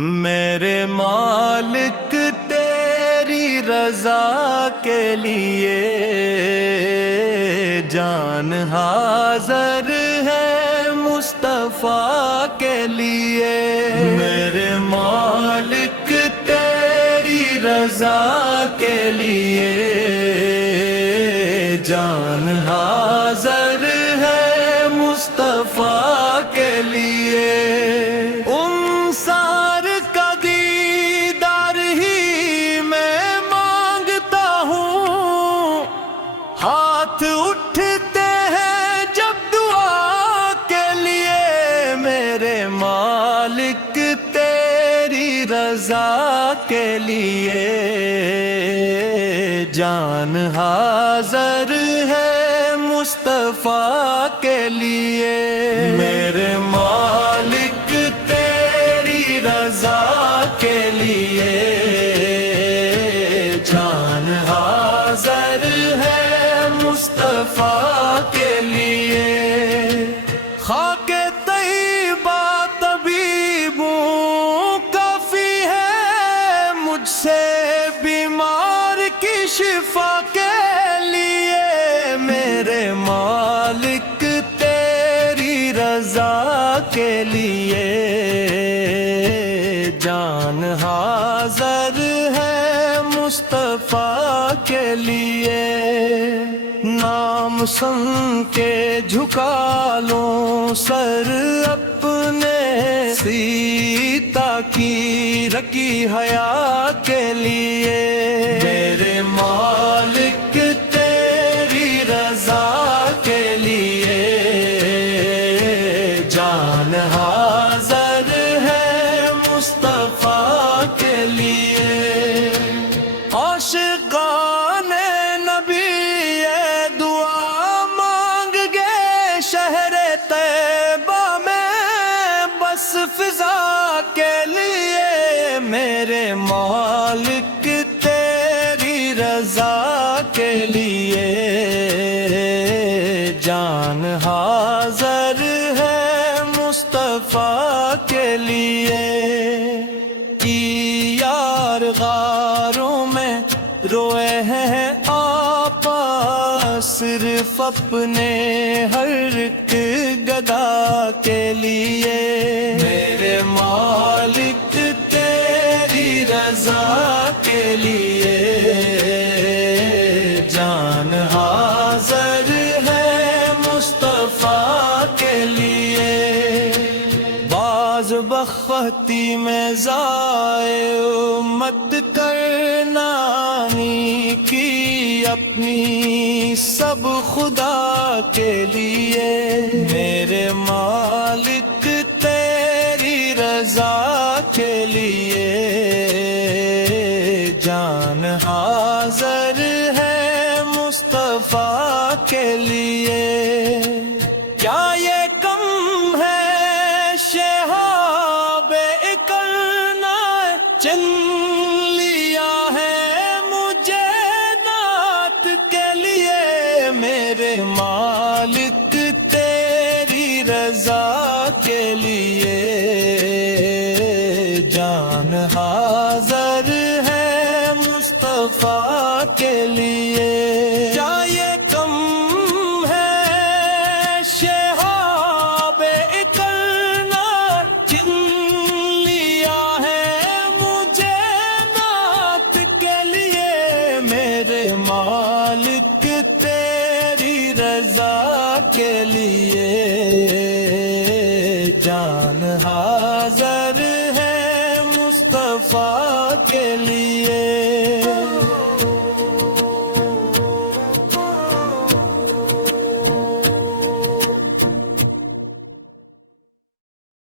میرے مالک تیری رضا کے لیے جان حاضر ہے مصطفیٰ کے لیے۔ میرے مالک تیری رضا کے لیے جان حاضر ہے مصطفیٰ کے لیے۔ ہاتھ اٹھتے ہیں جب دعا کے لیے، میرے مالک تیری رضا کے لیے جان حاضر ہے مصطفیٰ کے لیے۔ میرے مالک تیری رضا کے لیے جان حاضر ہے مصطفیٰ کے لیے۔ خاک طیبہ طبیبوں کافی ہے مجھ سے بیمار کی شفا کے لیے۔ میرے مالک تیری رضا کے لیے جان حاضر ہے مصطفیٰ کے لیے۔ نام سن کے جھکا لوں سر اپنے سیتا کی رکی حیا کے لیے۔ میرے مالک تیری رضا کے لیے جان حاضر ہے مصطفیٰ کے لیے۔ عاشقان نبی شہر طیبہ میں بس فضا کے لیے۔ میرے مالک تیری رضا کے لیے جان حاضر ہے مصطفیٰ کے لیے۔ یار غاروں میں روئے ہیں آپا صرف اپنے ہر ایک گدا کے لیے۔ میرے مالک تیری رضا کے لیے جان حاضر ہے مصطفیٰ کے لیے۔ باز بختی میں ضائع مت کرنا کی اپنی سب خدا کے لیے۔ میرے مالک تیری رضا کے لیے جان حاضر ہے مصطفیٰ کے لیے۔ کیا یہ کم ہے شہاب اکلنا چن لیا ہے مجھے نعت کے لیے۔ میرے مالک تیری رضا کے لیے جان حاضر ہے مصطفیٰ کے لیے۔ کیا یہ کم ہے شہاب اکلنا چن لیا ہے مجھے نعت کے لیے۔ میرے مالک تیری رضا کے لیے جان حاضر ہے مصطفیٰ کے لیے۔